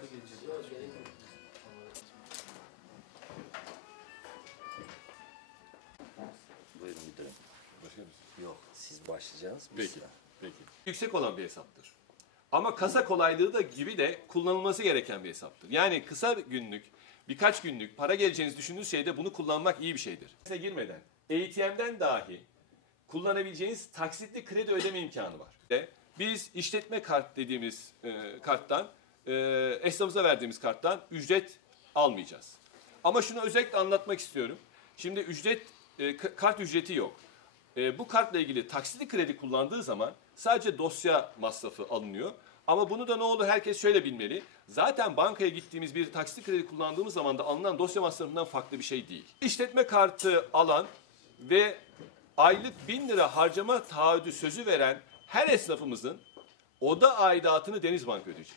para gelecek. Buyurun müdürüm. Başkanım. Yok siz başlayacaksınız. biz Peki. sıra. Peki. Yüksek olan bir hesaptır. Ama kasa kolaylığı da gibi de kullanılması gereken bir hesaptır. Yani kısa günlük, birkaç günlük para geleceğinizi düşündüğünüz şeyde bunu kullanmak iyi bir şeydir. Size girmeden ATM'den dahi kullanabileceğiniz taksitli kredi ödeme imkanı var. De biz işletme kart dediğimiz e, karttan, e, esnafımıza verdiğimiz karttan ücret almayacağız. Ama şunu özellikle anlatmak istiyorum. Şimdi ücret, e, kart ücreti yok. E, bu kartla ilgili taksitli kredi kullandığı zaman sadece dosya masrafı alınıyor. Ama bunu da ne olur herkes şöyle bilmeli. Zaten bankaya gittiğimiz bir taksitli kredi kullandığımız zaman da alınan dosya masrafından farklı bir şey değil. İşletme kartı alan ve aylık 1000 lira harcama taahhüdü sözü veren her esnafımızın oda aidatını Denizbank ödeyecek.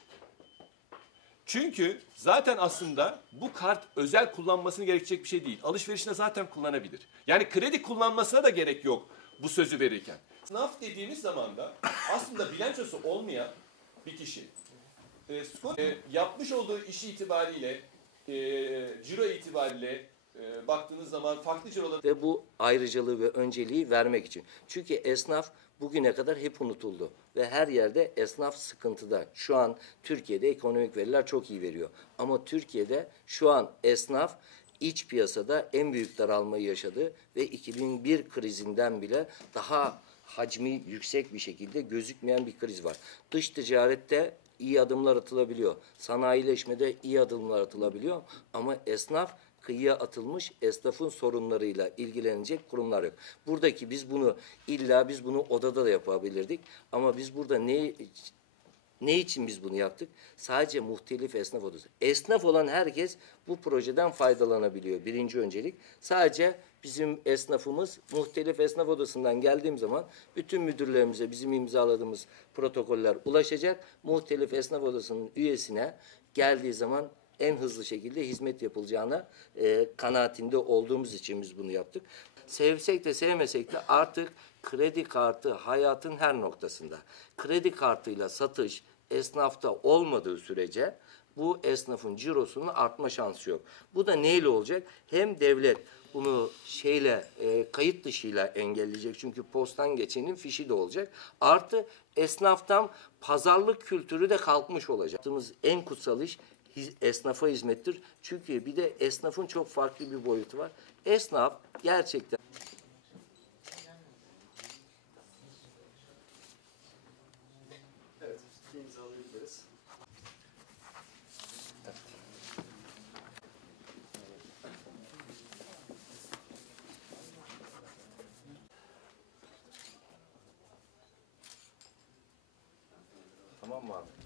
Çünkü zaten aslında bu kart özel kullanmasını gerekecek bir şey değil. Alışverişinde zaten kullanabilir. Yani kredi kullanmasına da gerek yok bu sözü verirken. Sınaf dediğimiz zaman da aslında bilançosu olmayan bir kişi e, e, yapmış olduğu işi itibariyle e, ciro itibariyle e, baktığınız zaman farklı cirolar Ve bu ayrıcalığı ve önceliği vermek için. Çünkü esnaf bugüne kadar hep unutuldu. Ve her yerde esnaf sıkıntıda. Şu an Türkiye'de ekonomik veriler çok iyi veriyor. Ama Türkiye'de şu an esnaf iç piyasada en büyük daralmayı yaşadı ve 2001 krizinden bile daha hacmi yüksek bir şekilde gözükmeyen bir kriz var. Dış ticarette iyi adımlar atılabiliyor. Sanayileşmede iyi adımlar atılabiliyor ama esnaf kıyıya atılmış esnafın sorunlarıyla ilgilenecek kurumlar yok. Buradaki biz bunu illa biz bunu odada da yapabilirdik ama biz burada ne ne için biz bunu yaptık? Sadece muhtelif esnaf odası. Esnaf olan herkes bu projeden faydalanabiliyor. Birinci öncelik. Sadece bizim esnafımız muhtelif esnaf odasından geldiğim zaman bütün müdürlerimize bizim imzaladığımız protokoller ulaşacak. Muhtelif esnaf odasının üyesine geldiği zaman en hızlı şekilde hizmet yapılacağına e, kanaatinde olduğumuz için biz bunu yaptık. Sevsek de sevmesek de artık kredi kartı hayatın her noktasında. Kredi kartıyla satış esnafta olmadığı sürece bu esnafın cirosunun artma şansı yok. Bu da neyle olacak? Hem devlet bunu şeyle e, kayıt dışıyla engelleyecek çünkü postan geçenin fişi de olacak. Artı esnaftan pazarlık kültürü de kalkmış olacak. Yaptığımız en kutsal iş esnafa hizmettir. Çünkü bir de esnafın çok farklı bir boyutu var. Esnaf gerçekten mı abi?